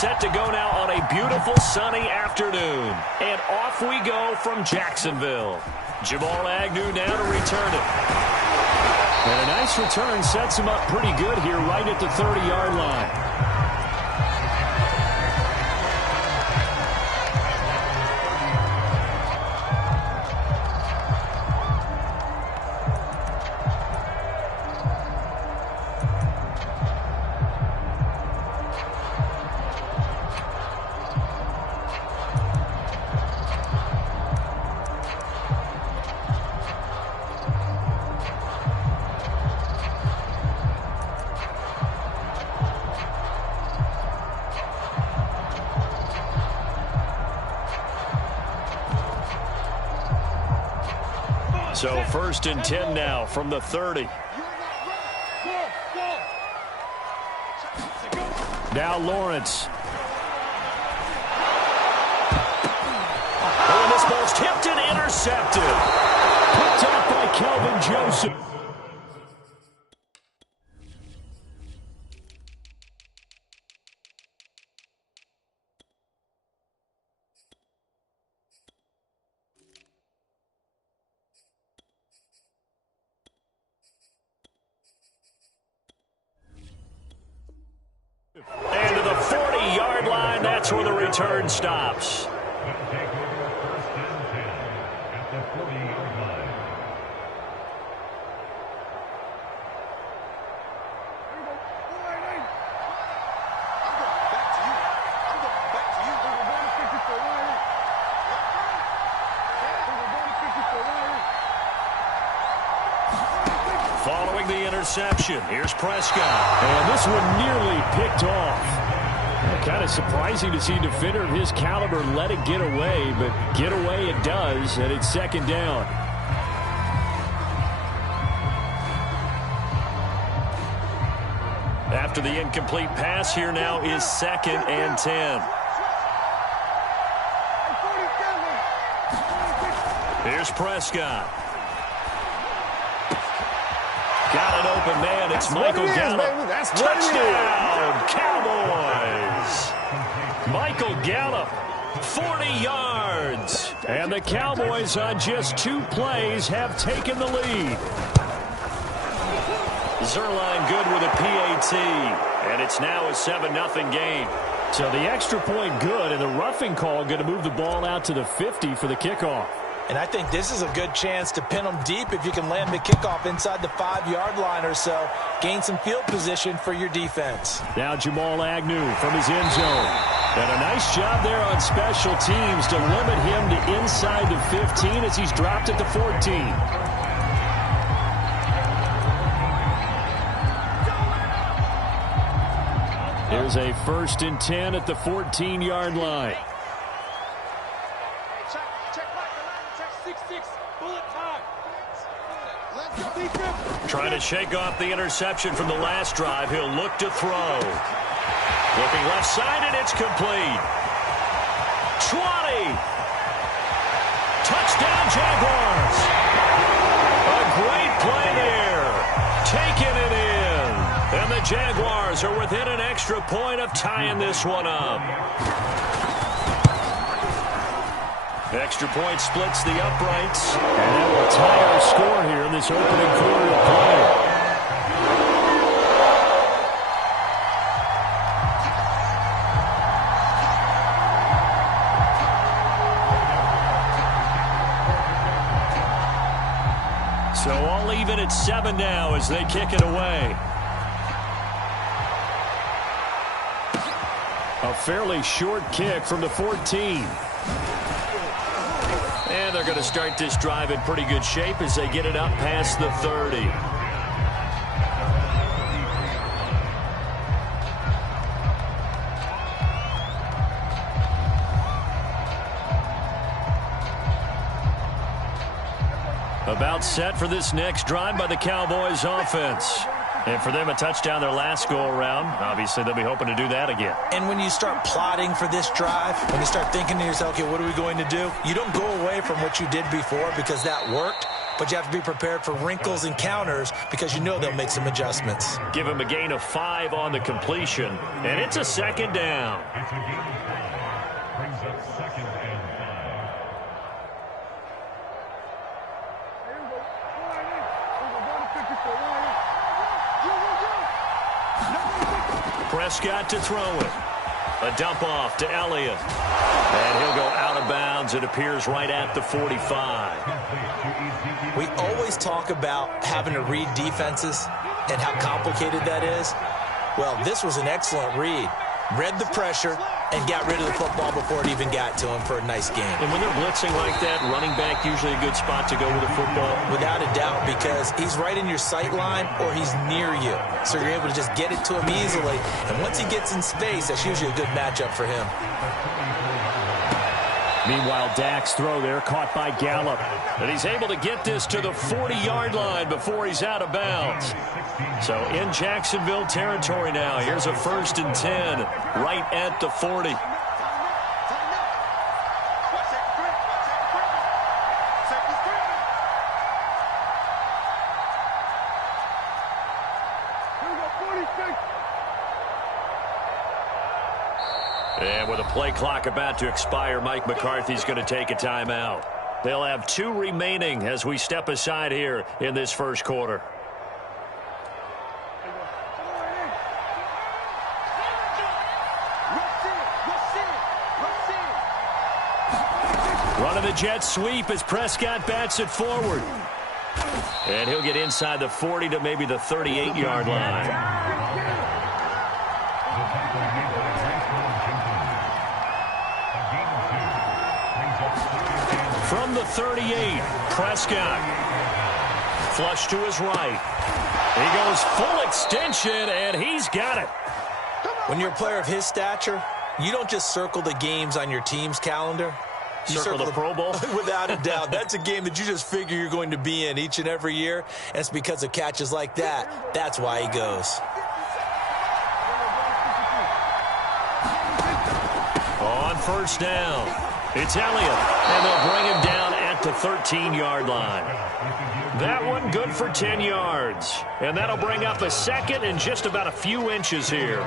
set to go now on a beautiful sunny afternoon. And off we go from Jacksonville. Jamal Agnew now to return it. And a nice return sets him up pretty good here right at the 30-yard line. So 1st and 10 now from the 30. Now Lawrence. Oh, and this ball's tipped and intercepted. Picked up by Kelvin Joseph. And to the 40-yard line, that's where the return stops. Following the interception, here's Prescott. And this one nearly picked off. Kind of surprising to see a defender of his caliber let it get away, but get away it does, and it's 2nd down. After the incomplete pass, here now is 2nd and 10. Here's Prescott. Got an open man. It's Michael Gallup. Touchdown, Cowboys. Michael Gallup, 40 yards. And the Cowboys on just 2 plays have taken the lead. Zerline good with a PAT. And it's now a 7-0 game. So the extra point good, and the roughing call going to move the ball out to the 50 for the kickoff. And I think this is a good chance to pin them deep if you can land the kickoff inside the 5-yard line or so. Gain some field position for your defense. Now Jamal Agnew from his end zone. And a nice job there on special teams to limit him to inside the 15 as he's dropped at the 14. Here's a 1st and 10 at the 14-yard line. Trying to shake off the interception from the last drive. He'll look to throw. Looking left side, and it's complete. 20. Touchdown, Jaguars. A great play there. Taking it in. And the Jaguars are within an extra point of tying this one up. Extra point splits the uprights. And that will tie our score here in this opening quarter of play. So all even at 7 now as they kick it away. A fairly short kick from the 14. And they're going to start this drive in pretty good shape as they get it up past the 30. About set for this next drive by the Cowboys offense. And for them, a touchdown their last go-around. Obviously, they'll be hoping to do that again. And when you start plotting for this drive, when you start thinking to yourself, okay, what are we going to do? You don't go away from what you did before because that worked. but you have to be prepared for wrinkles and counters because you know they'll make some adjustments. Give him a gain of 5 on the completion, and it's a second down. Prescott to throw it. A dump off to Elliott. And he'll go out of bounds. It appears right at the 45. We always talk about having to read defenses and how complicated that is. Well, this was an excellent read. Read the pressure and got rid of the football before it even got to him for a nice game. And when they're blitzing like that, running back usually a good spot to go with the football? Without a doubt, because he's right in your sight line or he's near you. So you're able to just get it to him easily. And once he gets in space, that's usually a good matchup for him. Meanwhile, Dak's throw there caught by Gallup. And he's able to get this to the 40-yard line before he's out of bounds. So in Jacksonville territory now. Here's a 1st and 10 right at the 40. And with a play clock about to expire, Mike McCarthy's going to take a timeout. They'll have 2 remaining as we step aside here in this first quarter. Running the jet sweep as Prescott bats it forward. And he'll get inside the 40 to maybe the 38-yard line. From the 38, Prescott. Flush to his right. He goes full extension, and he's got it. When you're a player of his stature, you don't just circle the games on your team's calendar. You circle the Pro Bowl? Without a doubt. That's a game that you just figure you're going to be in each and every year. And it's because of catches like that. That's why he goes. On 1st down. It's Elliott, and they'll bring him down at the 13-yard line. That one good for 10 yards. And that'll bring up a 2nd and just about a few inches here.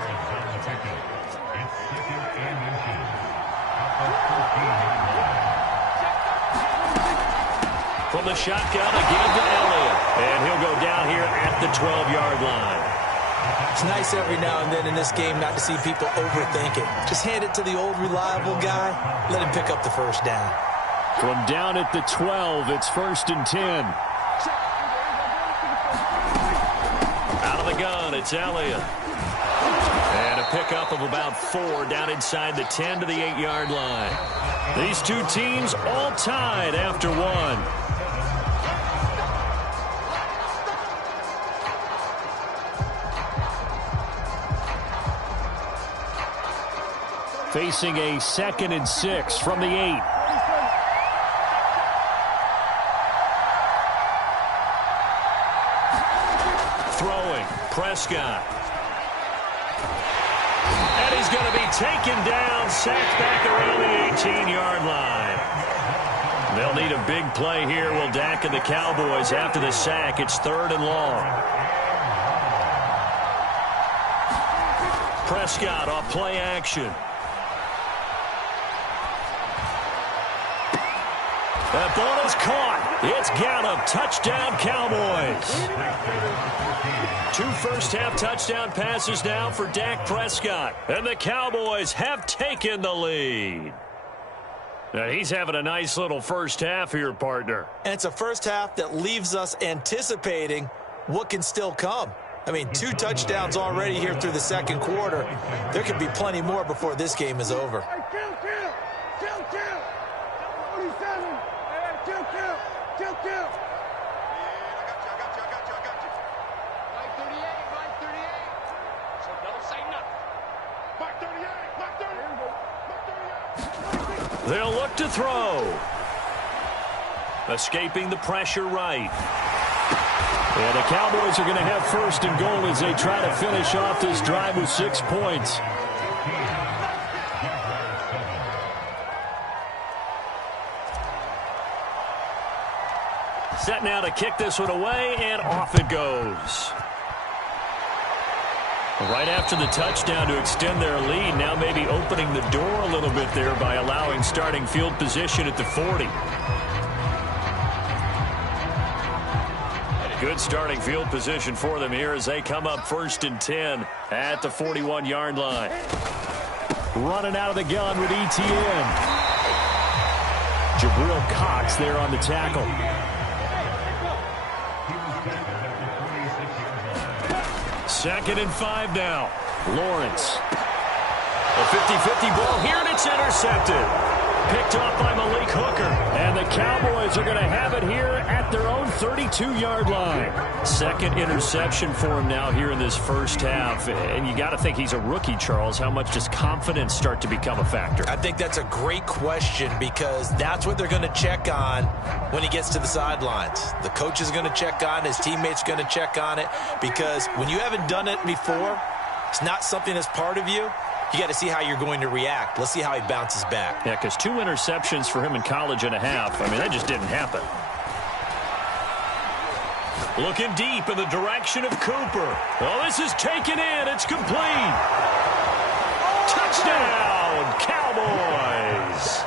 From the shotgun, a game to Elliott. And he'll go down here at the 12-yard line. It's nice every now and then in this game not to see people overthink it. Just hand it to the old reliable guy. Let him pick up the 1st down. From down at the 12, it's 1st and 10. Out of the gun, it's Elliott. And a pickup of about 4 down inside the 10 to the 8-yard line. These 2 teams all tied after 1. Facing a 2nd and 6 from the 8. Throwing, Prescott. And he's going to be taken down, sacked back around the 18-yard line. They'll need a big play here, will Dak and the Cowboys after the sack. It's 3rd and long. Prescott off play action. That ball is caught. It's Gallup. Touchdown, Cowboys. 2 first-half touchdown passes now for Dak Prescott. And the Cowboys have taken the lead. Now, he's having a nice little first half here, partner. And it's a first half that leaves us anticipating what can still come. I mean, 2 touchdowns already here through the 2nd quarter. There could be plenty more before this game is over. They'll look to throw. Escaping the pressure right. And the Cowboys are going to have 1st and goal as they try to finish off this drive with 6 points. Set now to kick this one away, and off it goes. Right after the touchdown to extend their lead, now maybe opening the door a little bit there by allowing starting field position at the 40. Good starting field position for them here as they come up 1st and 10 at the 41-yard line. Running out of the gun with ETN. Jabril Cox there on the tackle. Second and 5 now. Lawrence. A 50-50 ball here, and it's intercepted. Picked off by Malik Hooker. And the Cowboys are going to have it here at their own 32-yard line. Second interception for him now here in this first half. And you got to think he's a rookie, Charles. How much does confidence start to become a factor? I think that's a great question because that's what they're going to check on when he gets to the sidelines. The coach is going to check on it. His teammates going to check on it because when you haven't done it before, it's not something that's part of you. You got to see how you're going to react. Let's see how he bounces back. Yeah, because 2 interceptions for him in college and a half. I mean, that just didn't happen. Looking deep in the direction of Cooper. Oh, this is taken in. It's complete. Touchdown, Cowboys.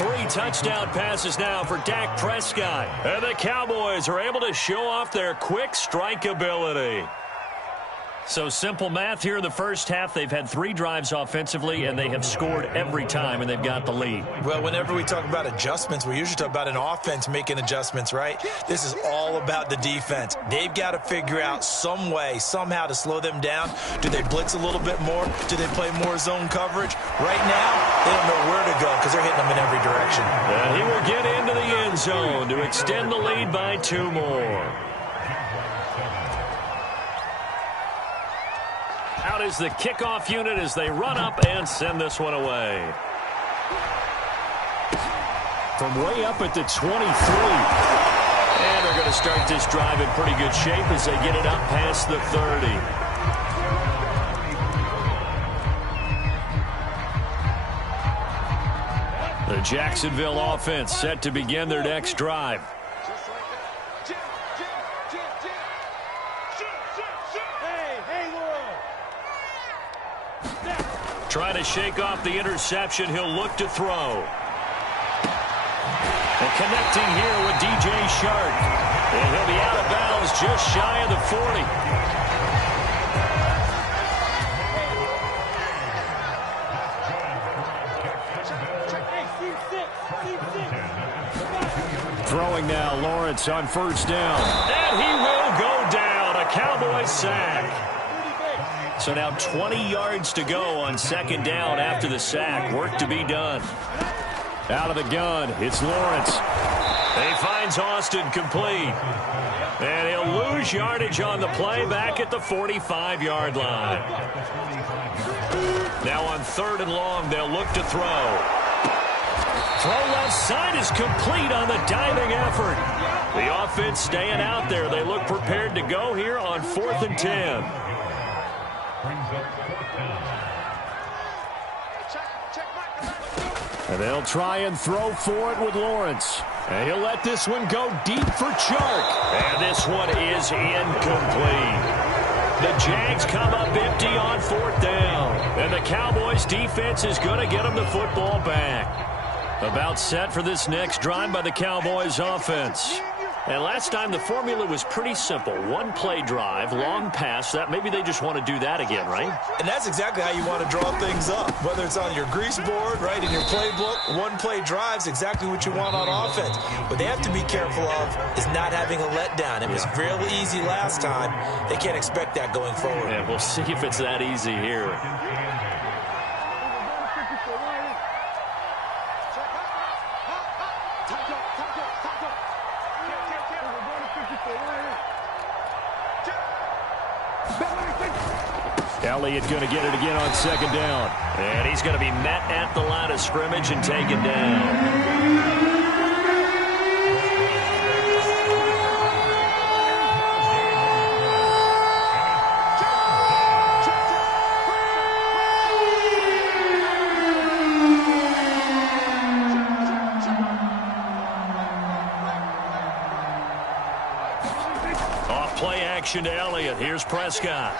3 touchdown passes now for Dak Prescott. And the Cowboys are able to show off their quick strike ability. So simple math here in the first half. They've had 3 drives offensively, and they have scored every time, and they've got the lead. Well, whenever we talk about adjustments, we usually talk about an offense making adjustments, right? This is all about the defense. They've got to figure out some way, somehow to slow them down. Do they blitz a little bit more? Do they play more zone coverage? Right now, they don't know where to go because they're hitting them in every direction. And he will get into the end zone to extend the lead by 2 more. Out is the kickoff unit as they run up and send this one away. From way up at the 23. And they're going to start this drive in pretty good shape as they get it up past the 30. The Jacksonville offense set to begin their next drive. Trying to shake off the interception. He'll look to throw. And connecting here with DJ Shark. And he'll be out of bounds just shy of the 40. Throwing now, Lawrence on first down. And he will go down. A Cowboys sack. So now 20 yards to go on second down after the sack. Work to be done. Out of the gun, it's Lawrence. He finds Austin complete. And he'll lose yardage on the play back at the 45-yard line. Now on 3rd and long, they'll look to throw. Throw left side is complete on the diving effort. The offense staying out there. They look prepared to go here on 4th and 10. And they'll try and throw for it with Lawrence. And he'll let this one go deep for Chark. And this one is incomplete. The Jags come up empty on 4th down. And the Cowboys defense is going to get them the football back. About set for this next drive by the Cowboys offense. And last time the formula was pretty simple. 1-play drive, long pass. That maybe they just want to do that again, right? And that's exactly how you want to draw things up. Whether it's on your grease board, right, in your playbook, 1-play drive's exactly what you want on offense. What they have to be careful of is not having a letdown. It was fairly easy last time. They can't expect that going forward. Yeah, we'll see if it's that easy here. Elliott going to get it again on second down. And he's going to be met at the line of scrimmage and taken down. Off play action to Elliott. Here's Prescott.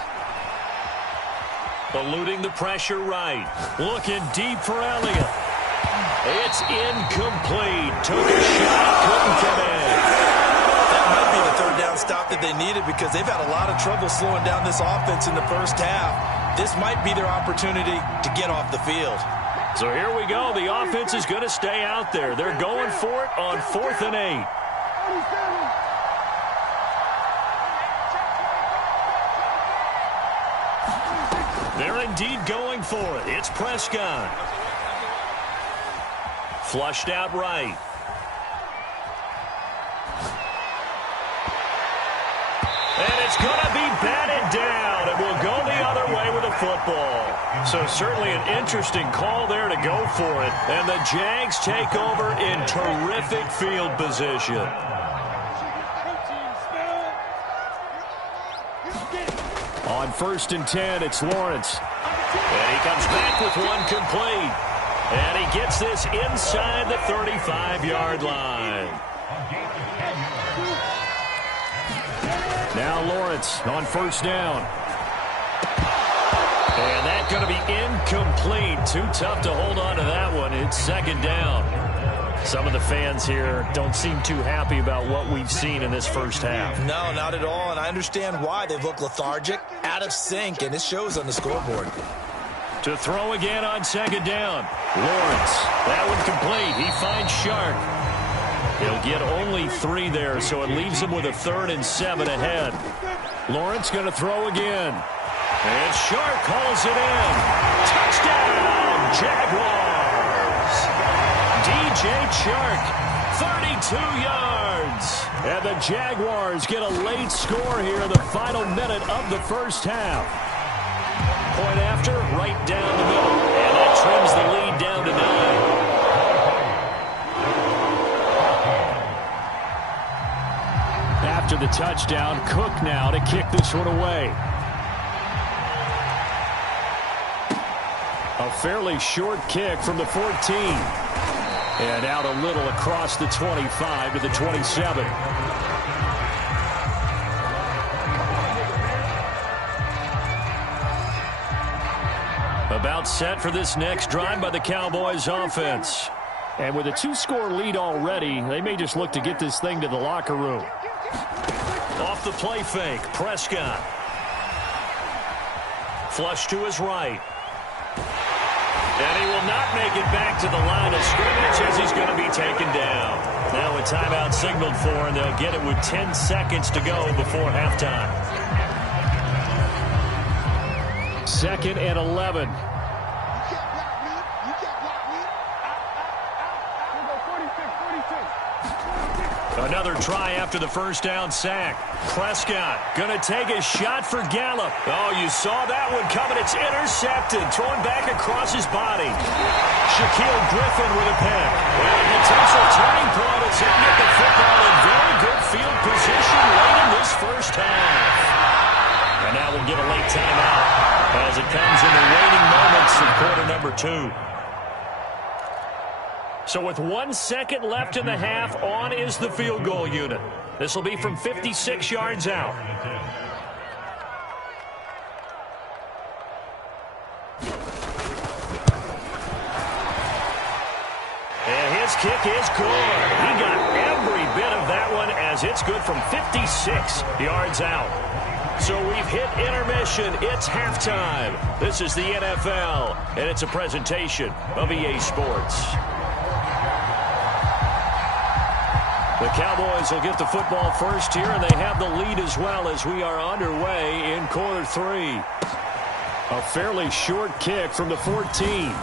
Eluding the pressure right. Looking deep for Elliott. It's incomplete. Took a shot, couldn't connect. That might be the third down stop that they needed because they've had a lot of trouble slowing down this offense in the first half. This might be their opportunity to get off the field. So here we go. The offense is going to stay out there. They're going for it on 4th and 8. They're indeed going for it. It's Prescott. Flushed out right. And it's going to be batted down. It will go the other way with the football. So certainly an interesting call there to go for it. And the Jags take over in terrific field position. On 1st and 10, it's Lawrence. And he comes back with one complete. And he gets this inside the 35-yard line. Now Lawrence on 1st down. And that's going to be incomplete. Too tough to hold on to that one. It's 2nd down. Some of the fans here don't seem too happy about what we've seen in this first half. No, not at all, and I understand why. They've looked lethargic, out of sync, and it shows on the scoreboard. To throw again on 2nd down. Lawrence, that one complete. He finds Shark. He'll get only 3 there, so it leaves him with a 3rd and 7 ahead. Lawrence going to throw again. And Shark hauls it in. Touchdown, Jaguars. DJ Chark, 32 yards. And the Jaguars get a late score here in the final minute of the first half. Point after, right down the middle. And that trims the lead down to 9. After the touchdown, Cook now to kick this one away. A fairly short kick from the 14. And out a little across the 25 to the 27. About set for this next drive by the Cowboys offense. And with a 2-score lead already, they may just look to get this thing to the locker room. Off the play fake, Prescott. Flush to his right. And he will not make it back to the line of scrimmage as he's going to be taken down. Now a timeout signaled for, and they'll get it with 10 seconds to go before halftime. 2nd and 11. Another try after the first down sack. Prescott going to take a shot for Gallup. Oh, you saw that one coming. It's intercepted. Thrown back across his body. Shaquille Griffin with a pick. And a potential turning point as they get the football in very good field position late in this first half. And now we'll get a late timeout as it comes in the waning moments of quarter number 2. So with 1 second left in the half, on is the field goal unit. This will be from 56 yards out. And his kick is good. He got every bit of that one as it's good from 56 yards out. So we've hit intermission. It's halftime. This is the NFL, and it's a presentation of EA Sports. The Cowboys will get the football first here, and they have the lead as well as we are underway in quarter 3. A fairly short kick from the 14.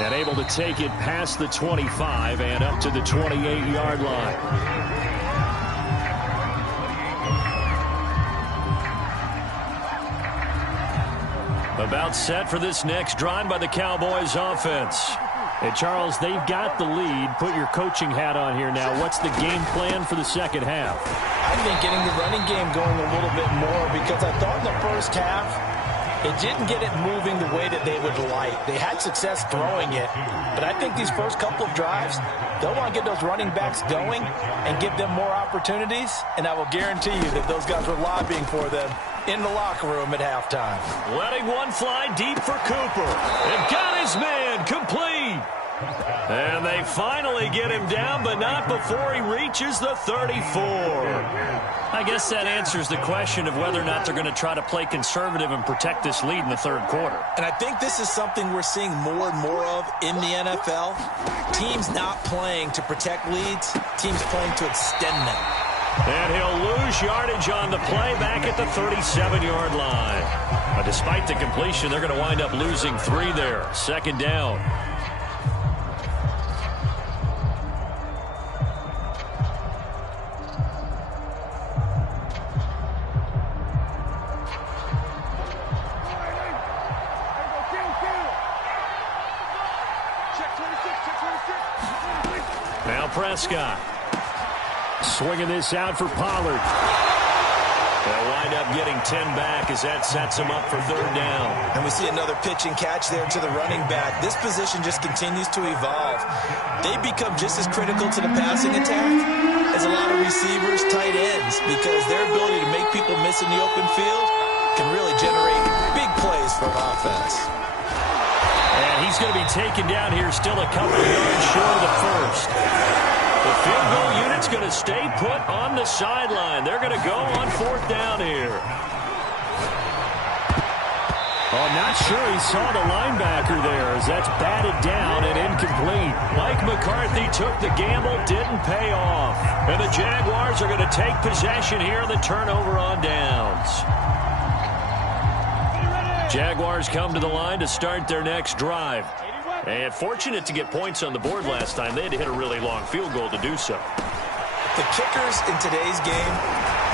And able to take it past the 25 and up to the 28-yard line. About set for this next drive by the Cowboys offense. And Charles, they've got the lead. Put your coaching hat on here now. What's the game plan for the second half? I think getting the running game going a little bit more because I thought in the first half It didn't get it moving the way that they would like. They had success throwing it, but I think these first couple of drives, they'll want to get those running backs going and give them more opportunities, and I will guarantee you that those guys were lobbying for them in the locker room at halftime. Letting one fly deep for Cooper. And got his man complete. And they finally get him down, but not before he reaches the 34. I guess that answers the question of whether or not they're going to try to play conservative and protect this lead in the third quarter. And I think this is something we're seeing more and more of in the NFL. Teams not playing to protect leads, teams playing to extend them. And he'll lose yardage on the play back at the 37-yard line. But despite the completion, they're going to wind up losing 3 there. Second down. Now Prescott. Swinging this out for Pollard. They'll wind up getting 10 back as that sets him up for third down. And we see another pitch and catch there to the running back. This position just continues to evolve. They become just as critical to the passing attack as a lot of receivers, tight ends, because their ability to make people miss in the open field can really generate big plays for an offense. And he's going to be taken down here still a couple of yards short of the first. The field goal unit's going to stay put on the sideline. They're going to go on fourth down here. Oh, not sure he saw the linebacker there as that's batted down and incomplete. Mike McCarthy took the gamble, didn't pay off. And the Jaguars are going to take possession here on the turnover on downs. Jaguars come to the line to start their next drive. And fortunate to get points on the board last time. They had to hit a really long field goal to do so. The kickers in today's game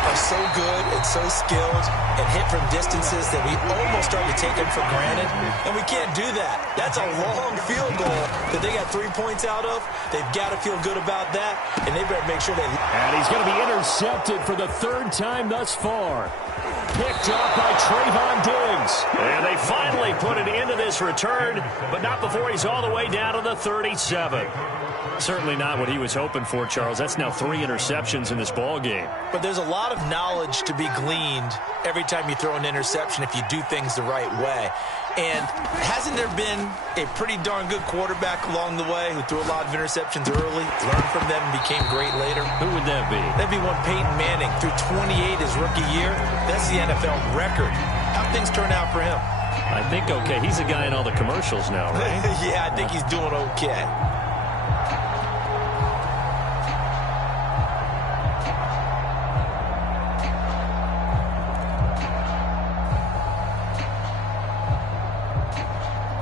are so good and so skilled and hit from distances that we almost start to take them for granted. And we can't do that. That's a long field goal that they got 3 points out of. They've got to feel good about that, and they better make sure they... And he's going to be intercepted for the third time thus far. Picked up by Trayvon Diggs. And they finally put it into this return, but not before he's all the way down to the 37. Certainly not what he was hoping for, Charles. That's now 3 interceptions in this ball game. But there's a lot of knowledge to be gleaned every time you throw an interception if you do things the right way. And hasn't there been a pretty darn good quarterback along the way who threw a lot of interceptions early, learned from them, and became great later? Who would that be? That'd be one Peyton Manning. Threw 28 his rookie year. That's the NFL record. How'd things turn out for him? I think okay. He's a guy in all the commercials now, right? Yeah, I think he's doing okay.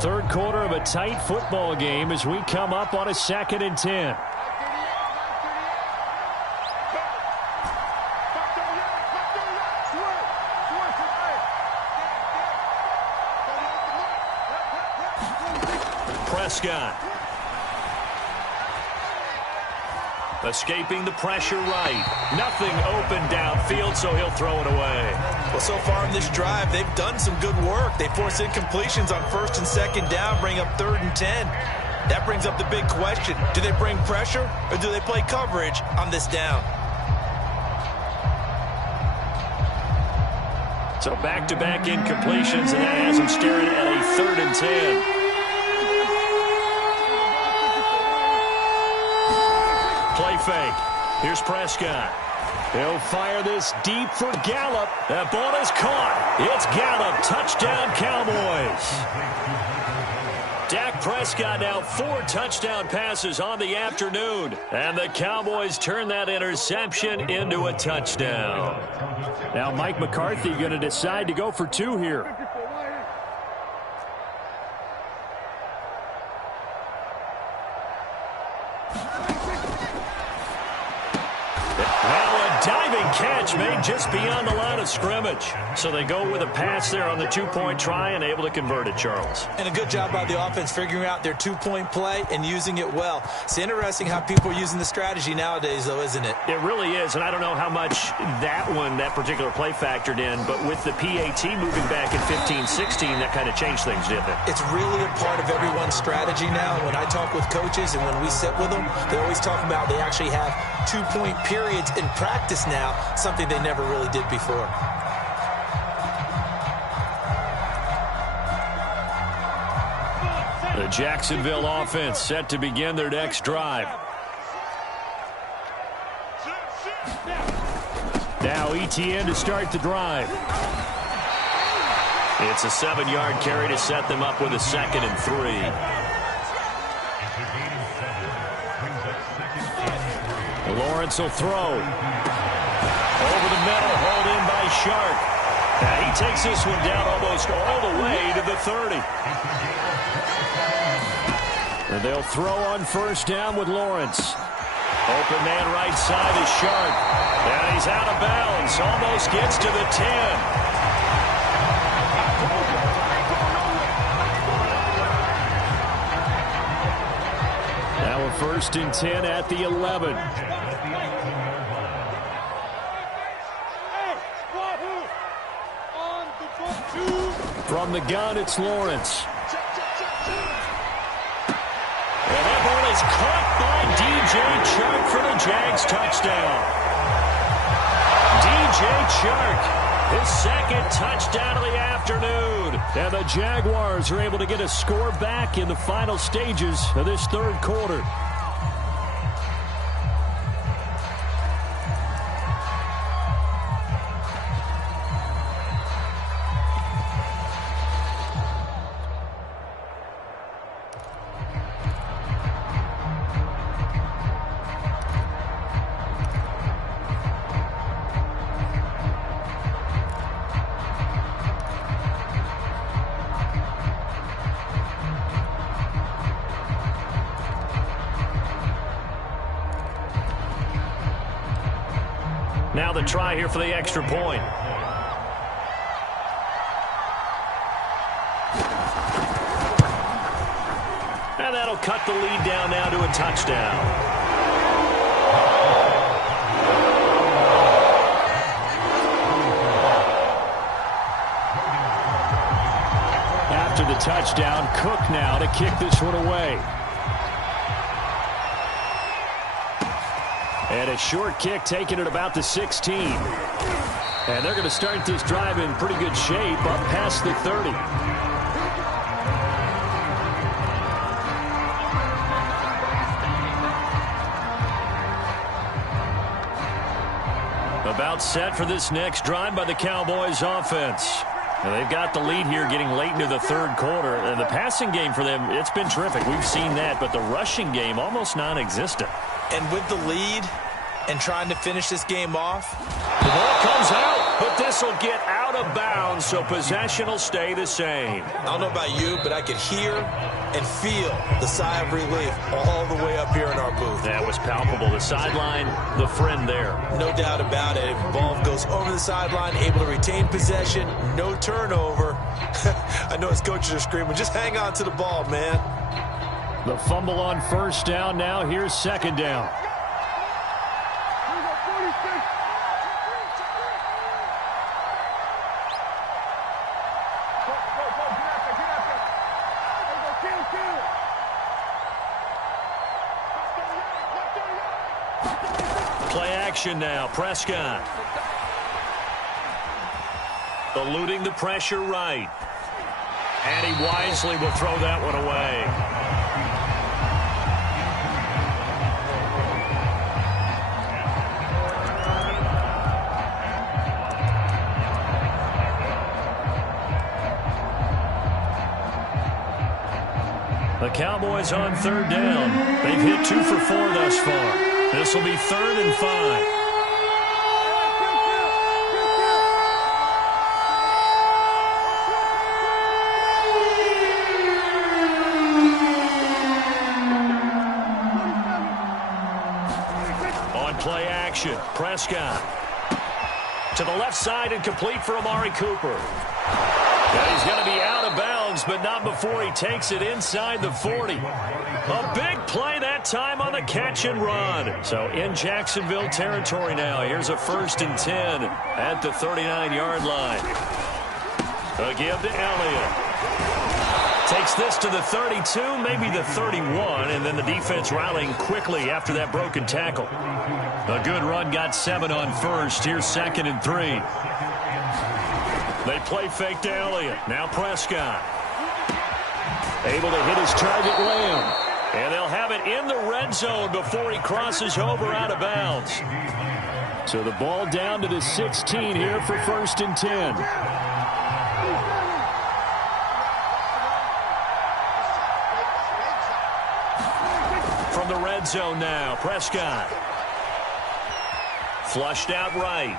Third quarter of a tight football game as we come up on a 2nd and 10. Prescott. Escaping the pressure right. Nothing open downfield, so he'll throw it away. Well, so far in this drive, they've done some good work. They force incompletions on 1st and 2nd down, bring up 3rd and 10. That brings up the big question. Do they bring pressure or do they play coverage on this down? So back-to-back incompletions, and that has him staring at a 3rd and 10. Play fake. Here's Prescott. He'll fire this deep for Gallup. That ball is caught. It's Gallup. Touchdown, Cowboys. Dak Prescott now 4 touchdown passes on the afternoon. And the Cowboys turn that interception into a touchdown. Now Mike McCarthy going to decide to go for 2 here. diving catch made just beyond the line of scrimmage. So they go with a pass there on the two-point try and able to convert it, Charles. And a good job by the offense figuring out their two-point play and using it well. It's interesting how people are using the strategy nowadays, though, isn't it? It really is, and I don't know how much that particular play factored in, but with the PAT moving back in 15-16, that kind of changed things, didn't it? It's really a part of everyone's strategy now. When I talk with coaches and when we sit with them, they always talk about they actually have two-point periods in practice now, something they never really did before. The Jacksonville offense set to begin their next drive. Now ETN to start the drive. It's a 7-yard carry to set them up with a 2nd and 3. Lawrence will throw. Over the middle, hauled in by Sharp. Now he takes this one down almost all the way to the 30. And they'll throw on first down with Lawrence. Open man right side is Sharp. And he's out of bounds. Almost gets to the 10. Now a 1st and 10 at the 11. From the gun, it's Lawrence. And that ball is caught by DJ Chark for the Jags touchdown. DJ Chark, his 2nd touchdown of the afternoon. And the Jaguars are able to get a score back in the final stages of this 3rd quarter. Now the try here for the extra point. And that'll cut the lead down now to a touchdown. After the touchdown, Cook now to kick this one away. And a short kick taken at about the 16. And they're going to start this drive in pretty good shape up past the 30. About set for this next drive by the Cowboys offense. And they've got the lead here getting late into the 3rd quarter. And the passing game for them, it's been terrific. We've seen that. But the rushing game, almost non-existent. And with the lead and trying to finish this game off. The ball comes out, but this will get out of bounds, so possession will stay the same. I don't know about you, but I could hear and feel the sigh of relief all the way up here in our booth. That was palpable. The sideline, the friend there. No doubt about it. The ball goes over the sideline, able to retain possession, no turnover. I know his coaches are screaming, just hang on to the ball, man. The fumble on first down. Now here's 2nd down. Play action now. Prescott. Eluding the pressure right. And he wisely will throw that one away. The Cowboys on 3rd down. They've hit 2 for 4 thus far. This will be 3rd and 5. On play action, Prescott. To the left side and complete for Amari Cooper. And he's going to be out of bounds, but not before he takes it inside the 40. A big play that time on the catch and run. So in Jacksonville territory now. Here's a 1st and 10 at the 39-yard line. A give to Elliott. Takes this to the 32, maybe the 31, and then the defense rallying quickly after that broken tackle. A good run got 7 on first. Here's 2nd and 3. They play fake to Elliott. Now Prescott. Able to hit his target, Lamb. And they'll have it in the red zone before he crosses over out of bounds. So the ball down to the 16 here for 1st and 10. From the red zone now, Prescott. Flushed out right.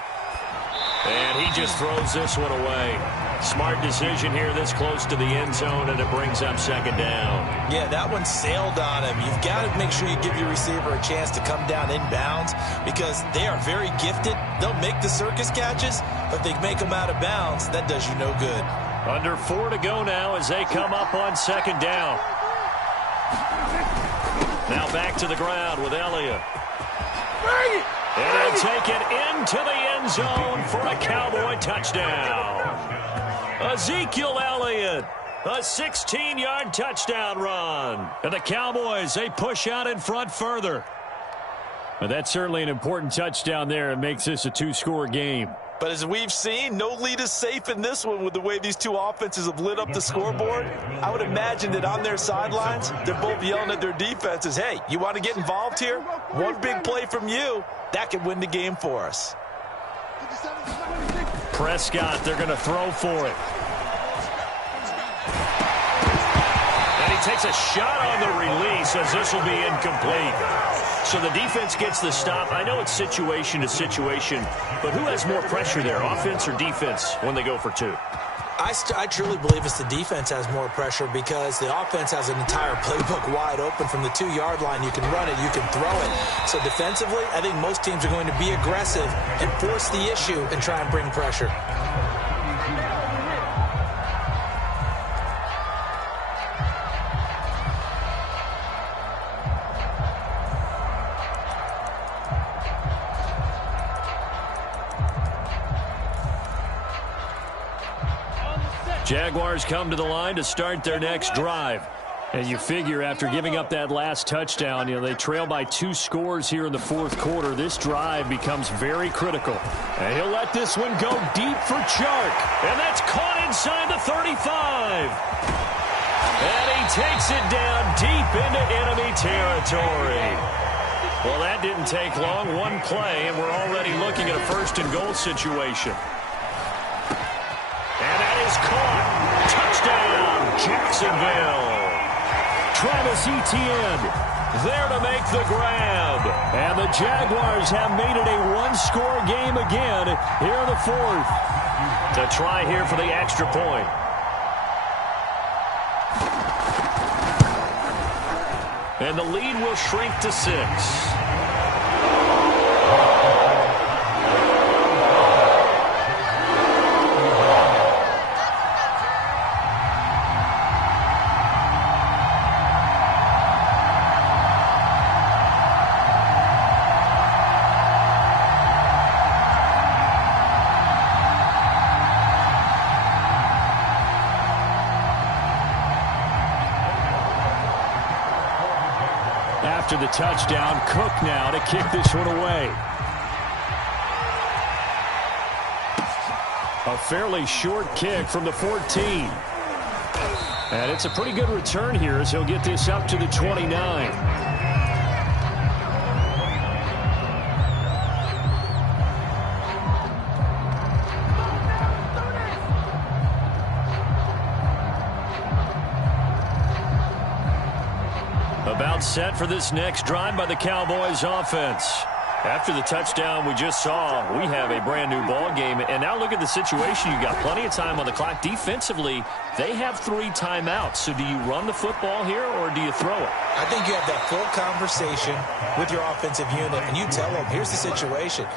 And he just throws this one away. Smart decision here this close to the end zone, and it brings up 2nd down. Yeah, that one sailed on him. You've got to make sure you give your receiver a chance to come down inbounds because they are very gifted. They'll make the circus catches, but they make them out of bounds. That does you no good. Under 4 to go now as they come up on 2nd down. Now back to the ground with Elliott. And he'll take it into the end zone for a Cowboy touchdown. Ezekiel Elliott, a 16-yard touchdown run. And the Cowboys, they push out in front further. But that's certainly an important touchdown there. It makes this a 2-score game. But as we've seen, no lead is safe in this one with the way these two offenses have lit up the scoreboard. I would imagine that on their sidelines, they're both yelling at their defenses, hey, you want to get involved here? One big play from you, that could win the game for us. Prescott, they're going to throw for it. And he takes a shot on the release as this will be incomplete. So the defense gets the stop. I know it's situation to situation, but who has more pressure there, offense or defense, when they go for 2? I truly believe it's the defense has more pressure because the offense has an entire playbook wide open from the 2-yard line. You can run it, you can throw it. So defensively, I think most teams are going to be aggressive and force the issue and try and bring pressure. Jaguars come to the line to start their next drive. And you figure after giving up that last touchdown, they trail by 2 scores here in the 4th quarter. This drive becomes very critical. And he'll let this one go deep for Chark. And that's caught inside the 35. And he takes it down deep into enemy territory. Well, that didn't take long. One play, and we're already looking at a 1st and goal situation. And that is caught. Touchdown, Jacksonville. Travis Etienne there to make the grab. And the Jaguars have made it a 1-score game again here in the 4th. To try here for the extra point. And the lead will shrink to 6. After the touchdown, Cook now to kick this one away. A fairly short kick from the 14. And it's a pretty good return here as he'll get this up to the 29. About set for this next drive by the Cowboys offense. After the touchdown we just saw, we have a brand new ball game. And now look at the situation. You got plenty of time on the clock. Defensively, they have 3 timeouts. So do you run the football here or do you throw it? I think you have that full conversation with your offensive unit, and you tell them, here's the situation.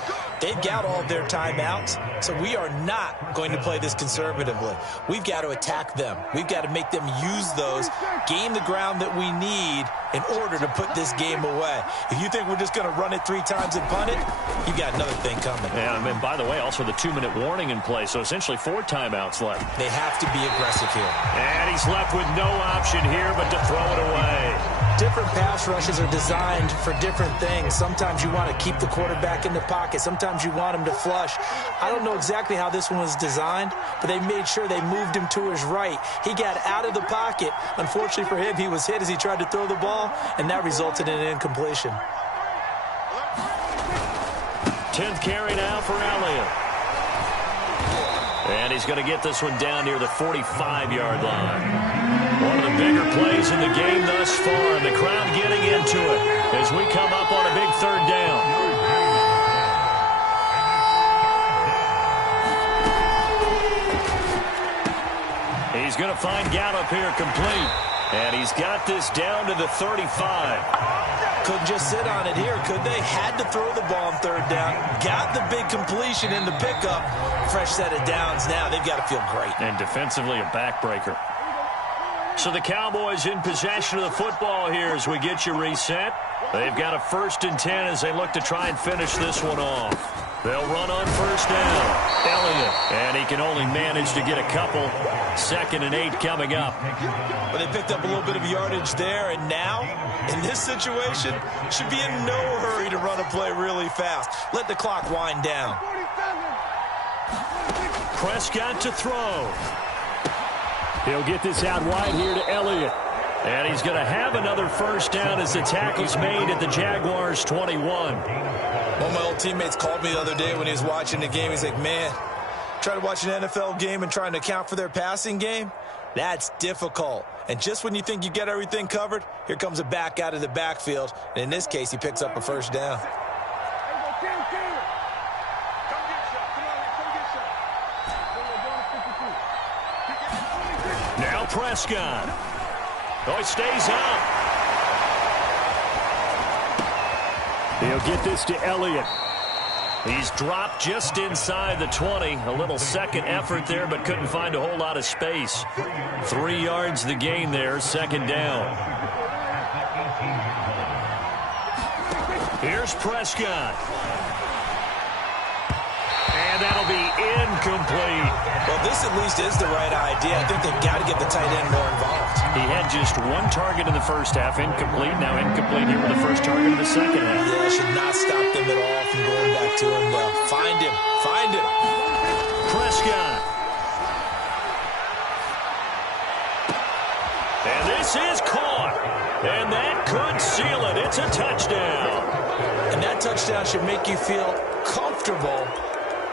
They've got all of their timeouts, so we are not going to play this conservatively. We've got to attack them. We've got to make them use those, gain the ground that we need in order to put this game away. If you think we're just going to run it 3 times and punt it, you've got another thing coming. Yeah, and by the way, also the 2-minute warning in play, so essentially 4 timeouts left. They have to be aggressive here. And he's left with no option here but to throw it away. Different pass rushes are designed for different things. Sometimes you want to keep the quarterback in the pocket. Sometimes you want him to flush. I don't know exactly how this one was designed, but they made sure they moved him to his right. He got out of the pocket. Unfortunately for him, he was hit as he tried to throw the ball, and that resulted in an incompletion. 10th carry now for Elliott. And he's going to get this one down near the 45-yard line. One of the bigger plays in the game thus far, and the crowd getting into it as we come up on a big 3rd down. He's going to find Gallup here complete, and he's got this down to the 35. Couldn't just sit on it here, could they? Had to throw the ball on 3rd down. Got the big completion in the pickup. Fresh set of downs now. They've got to feel great. And defensively, a backbreaker. So the Cowboys in possession of the football here as we get you reset. They've got a 1st and 10 as they look to try and finish this one off. They'll run on 1st down. Elliott. And he can only manage to get a couple. 2nd and 8 coming up. Well, they picked up a little bit of yardage there, and now, in this situation, should be in no hurry to run a play really fast. Let the clock wind down. Prescott to throw. He'll get this out wide here to Elliott. And he's going to have another 1st down as the tackle's made at the Jaguars' 21. One of my old teammates called me the other day when he was watching the game. He's like, man, try to watch an NFL game and trying to account for their passing game? That's difficult. And just when you think you get everything covered, here comes a back out of the backfield. And in this case, he picks up a 1st down. Now Prescott. Oh, he stays out. He'll get this to Elliott. He's dropped just inside the 20. A little second effort there, but couldn't find a whole lot of space. 3 yards the gain there, 2nd down. Here's Prescott. And that'll be incomplete. Well, this at least is the right idea. I think they've got to get the tight end more involved. He had just 1 target in the 1st half, incomplete. Now incomplete here with the 1st target of the 2nd half. Yeah, should not stop them at all from going back to him. Find him. Find him. Prescott. And this is caught. And that could seal it. It's a touchdown. And that touchdown should make you feel comfortable.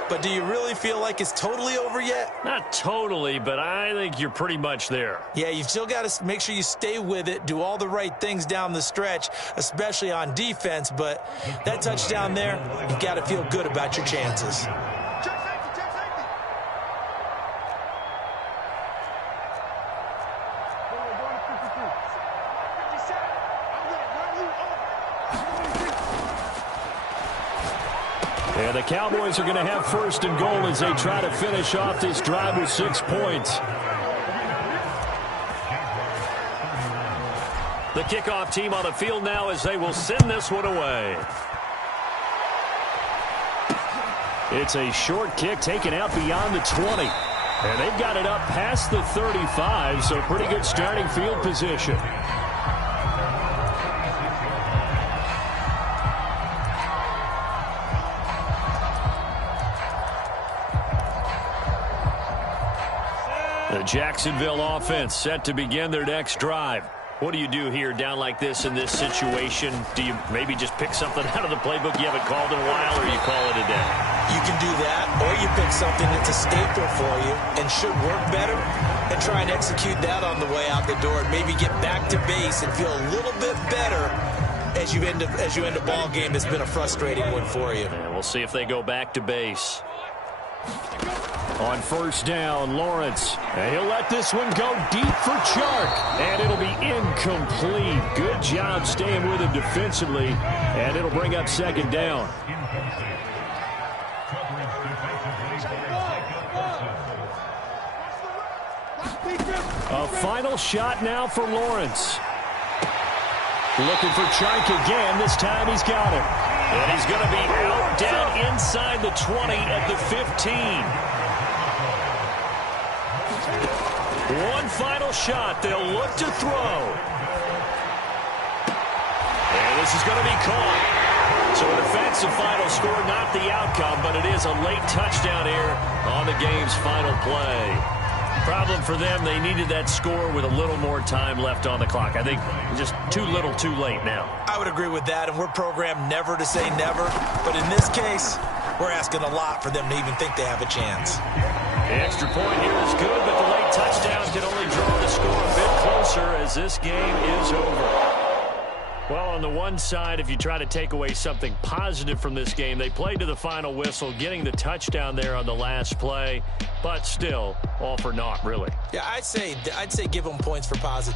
But do you really feel like it's totally over yet? Not totally, but I think you're pretty much there. Yeah, you've still got to make sure you stay with it, do all the right things down the stretch, especially on defense. But that touchdown there, you've got to feel good about your chances. And the Cowboys are going to have 1st and goal as they try to finish off this drive with 6 points. The kickoff team on the field now as they will send this one away. It's a short kick taken out beyond the 20. And they've got it up past the 35, so pretty good starting field position. The Jacksonville offense set to begin their next drive. What do you do here down like this in this situation? Do you maybe just pick something out of the playbook you haven't called in a while, or you call it a day? You can do that, or you pick something that's a staple for you and should work better and try and execute that on the way out the door and maybe get back to base and feel a little bit better as you end a ball game that's been a frustrating one for you. And we'll see if they go back to base. On first down, Lawrence. And he'll let this one go deep for Chark. And it'll be incomplete. Good job staying with him defensively. And it'll bring up second down. A final shot now for Lawrence. Looking for Chark again. This time he's got him. And he's going to be out down inside the 20 at the 15. One final shot. They'll look to throw. And this is going to be caught. So a defensive final score, not the outcome, but it is a late touchdown here on the game's final play. Problem for them, they needed that score with a little more time left on the clock. I think just too little too late now. I would agree with that, and we're programmed never to say never. But in this case, we're asking a lot for them to even think they have a chance. The extra point here is good, but the late touchdown can only draw the score a bit closer as this game is over. Well, on the one side, if you try to take away something positive from this game, they played to the final whistle, getting the touchdown there on the last play, but still, all for naught, really. Yeah, I'd say give them points for positive.